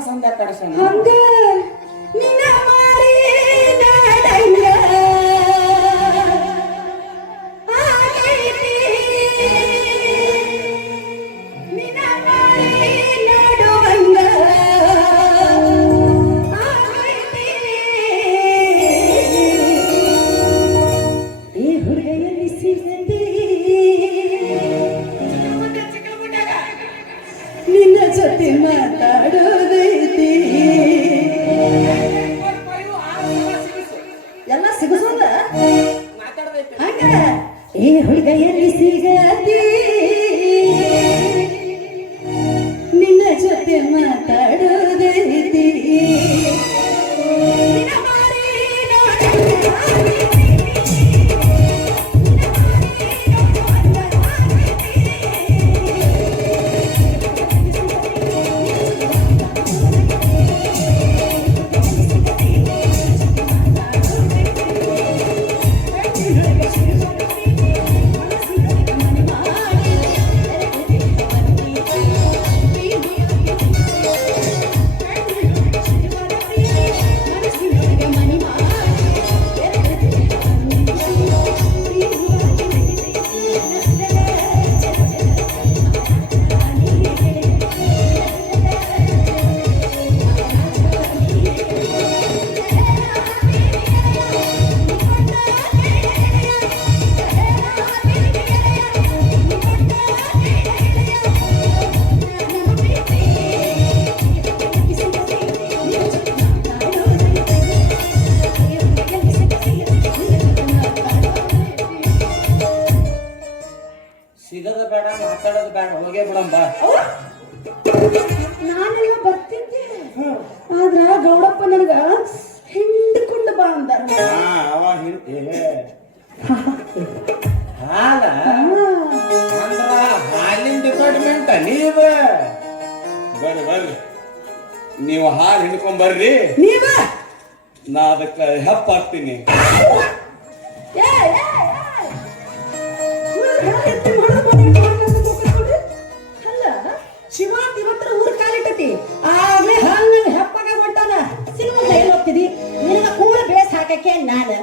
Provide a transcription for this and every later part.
ಸಂದ ಕಡಸೋಣ ನೀನ್ Música ಕರ್ಕೊಂಬರ್ರಿ. ನೀವ? ನಾ ಅದಕ್ಕೆ ಹೆಪ್ಪ ಹಾಕ್ತೀನಿ ಶಿವಾನ್ ಊರ್ ಕಾಲಿಟತಿ ಆಗ್ಲೇ ಹಂಗ ಹೆಪ್ಪಗ ಮಟ್ಟಾನ ಸಿನಿಮಾ ಏನು ಹೋಗ್ತಿದಿ ಕೂಡ ಬೇಸ್ ಹಾಕಕ್ಕೆ ನಾನು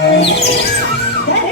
Yeah.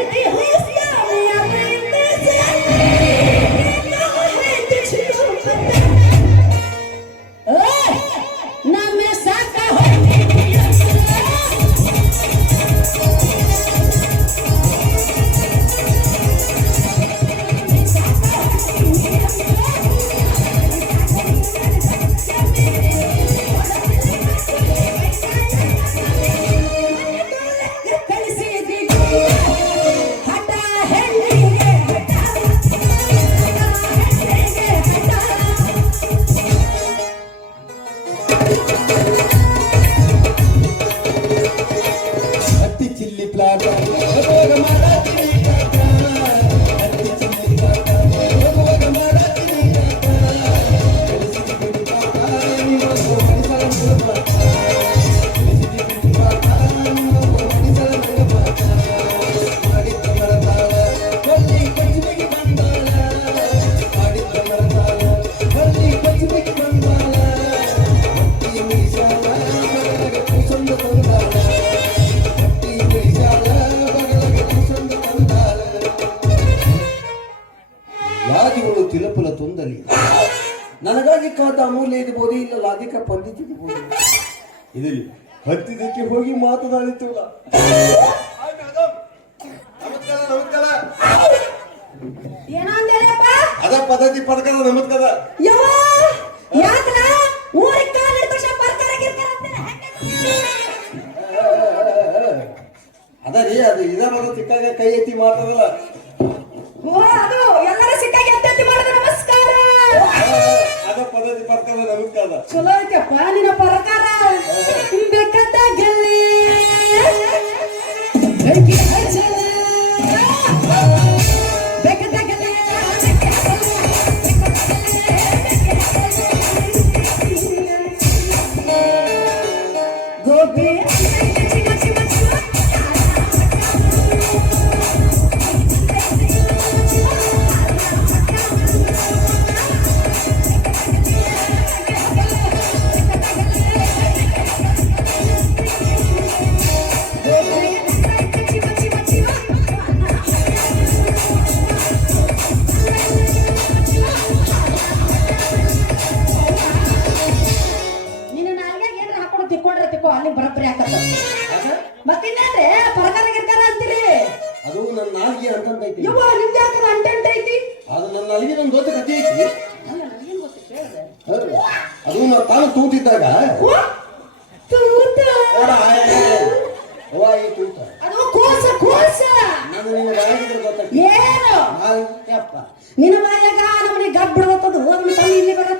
ಇದರಲ್ಲಿ ಹತ್ತಿದಕ್ಕೆ ಹೋಗಿ ಮಾತನಾಡಿತ್ತು ಅದ ಪದ್ಧತಿ ಪಡ್ಕದ ನಮತ್ಕದ ಅದ ರೀ ಅದು ಇದ ಬರೋ ಸಿಕ್ಕಾಗ ಕೈ ಎತ್ತಿ ಮಾತದಲ್ಲ ಸಿಕ್ಕಾಗ ಪ್ರಕಾರ ಚಲೋ ಪ್ರಕಾರ. ಬೇಕಾದ ಗೆಲ್ಲಿ. ಶಾಲೆ ಬರಬ್ಬರಿ ಹಾಕತ್ತ ಮತ್ತಿನ್ನೇನ್ರಿ ಪರಕಾರ ಗಿರ್ಕಾರ ಅಂತೀರಿ? ಅದು ನನ್ನ ನಾಲ್ಗೆ ಅಂತಂತ ಐತಿ. ಯವ್ವ ನಿಮ್ಗೆ ಯಾಕೆ ಅಂಟೆಂಟ್ ಐತಿ? ಅದು ನನ್ನ ನಾಲ್ಗೆ ನನ್ನ ಗೊತ್ತ ಕಥೆ ಐತಿ. ಅದು ನನ್ನ ತಾನು ತೂತಿದ್ದಾಗ. ತೂತ. ಅವ್ವ ಈ ಅದು ಕೋಸ ಕೋಸ. ನಾನು ನಿಮಗೆ ಬಾಯಿಗೆ ಏನು? ಯಪ್ಪ. ನಿನ್ನ ಇಲ್ಲಿ ಬರ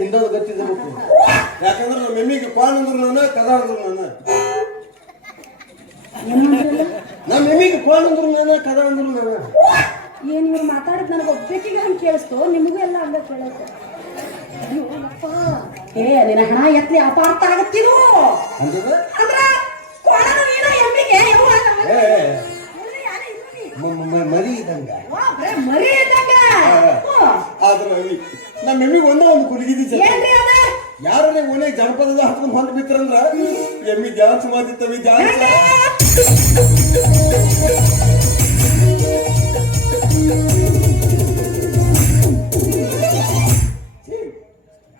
ನೀರು ಗೊತ್ತಿ ಬದ್ದಾಗ ಹಿಂದೋದು ಯಾಕಂದ್ರೆ ನಮ್ಮ ಎಮ್ಮಿಗೆ ಪಾನ್ ಅಂದ್ರು ನಾನು ಕದ ಅಂದ್ರು ನಾನು. ನಮ್ಮ ಎಮ್ಮಿಗೆ ಪಾನ್ ಅಂದ್ರು ನಾನು ಕದ ಅಂದ್ರು ನಾನು. ಏನ್ ನೀವು ಮಾತಾಡಿದ್ ನನಗೆ ಒಬ್ಬಾಕಿಗೆ ಹಂಗೆ ಕೇಳಿಸ್ತು ನಿಮಗೂ ಎಲ್ಲ ಹಂಗ ಕೇಳತ್ತೆ. ಏ ನಿನ್ನ ಹಣ ಎತ್ಲಿ ಅಪಾರ್ಥ ಆಗತ್ತಿದು ಅಂತದ ಒಂದೇ ಒಂದು ಕುಲಗಿದಿ ಏನ್ರಿ ಅದ ಯಾರೇ ಓನೇ ಜನಪದದ ಹತ್ಕೊಂಡು ಹೊಂದ್ ಬಿತ್ತರಂದ್ರ ಎಮ್ಮಿ ಡ್ಯಾನ್ಸ್ ಮಾಡ್ತಿತ್ತವಿ ಡ್ಯಾನ್ಸ್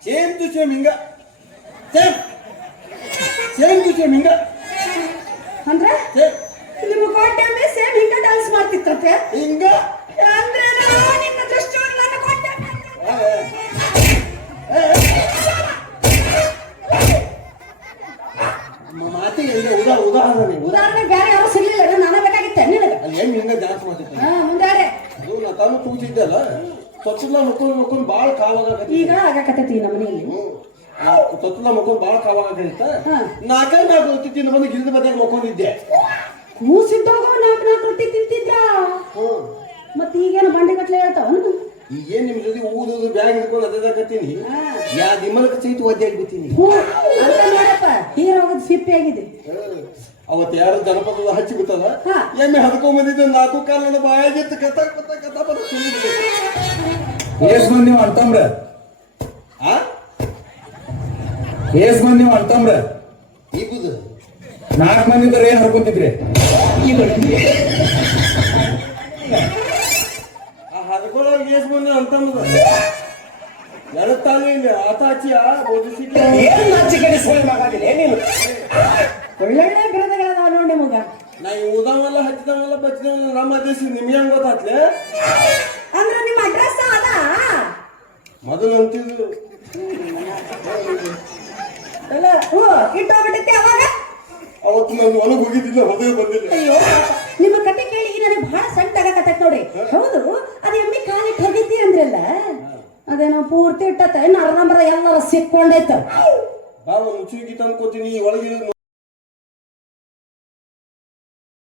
ಸೇಮ್ ಟು ಸೇಮ್ ಹಿಂಗ ಅದು ನಾ ತಾನು ಕೂತಿದ್ದಲ್ಲ ತೊತ್ತಲ ಮಕ್ಕೊಂಡು ಮಕ್ಕೊಂಡು ಭಾಳ ಕಾವಾಗತ್ತೆ ಈಗ ಆಗಾಕತ್ತೈತಿ ನಮ್ಮ ಮನೆಯಲ್ಲಿ. ತೊತ್ತಲ ಮಕ್ಕೊಂಡು ಭಾಳ ಕಾವಾಗತ್ತ. ನಾಲ್ಕೈ ನಾಲ್ಕು ಹೊತ್ತಿತ್ತು ಇನ್ನು ಬಂದು ಗಿಡದ ಬದಿಯಾಗ ಮಕ್ಕೊಂಡಿದ್ದೆ. ಕೂಸಿದ್ದಾಗ ನಾಲ್ಕು ನಾಲ್ಕು ರೊಟ್ಟಿ ತಿಂತಿದ್ದ ಮತ್ತೆ ಈಗೇನು ಬಂಡಿ ಗಟ್ಲೆ ಹೇಳ್ತಾವ? ಈಗೇನ್ ನಿಮ್ ಜೊತೆ ಊದೂದು ಬ್ಯಾಗ್ ಹಿಡ್ಕೊಂಡು ಅದಕ್ಕತ್ತೀನಿ ಯಾ ದಿಮ್ಮಲಕ್ಕೆ ಸಹಿತ ಒದ್ದೆ ಆಗ್ಬಿಡ್ತೀನಿ. ಹೀರೋಗದ್ ಸಿಪ್ಪಿ ಆಗಿದೆ. ಅವತ್ತು ಯಾರು ಜನಪದದ ಹಚ್ಚಿ ಬಿಟ್ಟದ. ಎಮ್ಮೆ ಹದ್ಕೊಂಡ್ ಬಂದಿದ್ದು ನಾಲ್ಕು ಕಾಲ ಬಾಯಾಗಿತ್ತು ಕಥ ಕಥ ಕಥ ಪದ ಏಸ್ ಮಂದಿ ನೀವು ಅಂತಂಬ್ರ ಆ? ಏಸ್ ಬಂದ್ ನೀವು ಅಂತಂಬ್ರ ಈಗುದು? ನಾಲ್ಕು ಮಂದಿ ಇದ್ರೆ ಏನ್ ಹರ್ಕೊಂತಿದ್ರಿ? ಆ ಹದ್ಕೊಳ್ಳೋರು ಏಸ್ ಬಂದ ಅಂತಂಬುದು ಎಳತ್ತಾನೆ ಇಲ್ಲ ಆತ ನಾಚಿಕೆ ಆ ಬೋಧಿಸಿ ಒಳ್ಳೊಳ್ಳೆ ಬಿರುದುಗಳದಾವ ನೋಡಿ ನಿಮಗ ನಾ ಈ ಉದಮೆಲ್ಲ ನಮ್ಮ ದೇಶ ನಿಮ್ಗೆ ಹೆಂಗ್ ಗೊತ್ತಾತ್ಲೆ ಅಂದ್ರ ನಿಮ್ಮ ಅಡ್ರೆಸ್ ಅದ ಮೊದಲು ಅಂತಿದ್ರು. ಅಲ್ಲ ಓ ಇಟ್ಟೋಗ್ಬಿಟ್ಟೈತಿ ಅವಾಗ? ಅವತ್ತು ನಾನು ಒಳಗೆ ಹೋಗಿದ್ದಿಲ್ಲ ಹೊರಗೆ ಬಂದಿಲ್ಲ. ಅಯ್ಯೋ ನಿಮ್ಮ ಕತೆ ಕೇಳಿ ನನಗೆ ಬಹಳ ಸಣ್ಣ ಆಗಕತ್ತೈತಿ ನೋಡಿ. ಹೌದು ಅದು ಎಮ್ಮಿ ಕಾಲಿಟ್ಟು ಹೋಗಿದ್ದಿ ಅಂದ್ರಲ್ಲ? ಅದೇನೋ ಪೂರ್ತಿ ಇಟ್ಟತ್ತ ಇನ್ನು ಅರ್ಧಂಬರ ಎಲ್ಲರ ಸಿಕ್ಕೊಂಡೈತ. ಬಾವ ಮುಚ್ಚುಗಿ ತಂದ್ಕೋತೀನಿ ಒಳಗೆ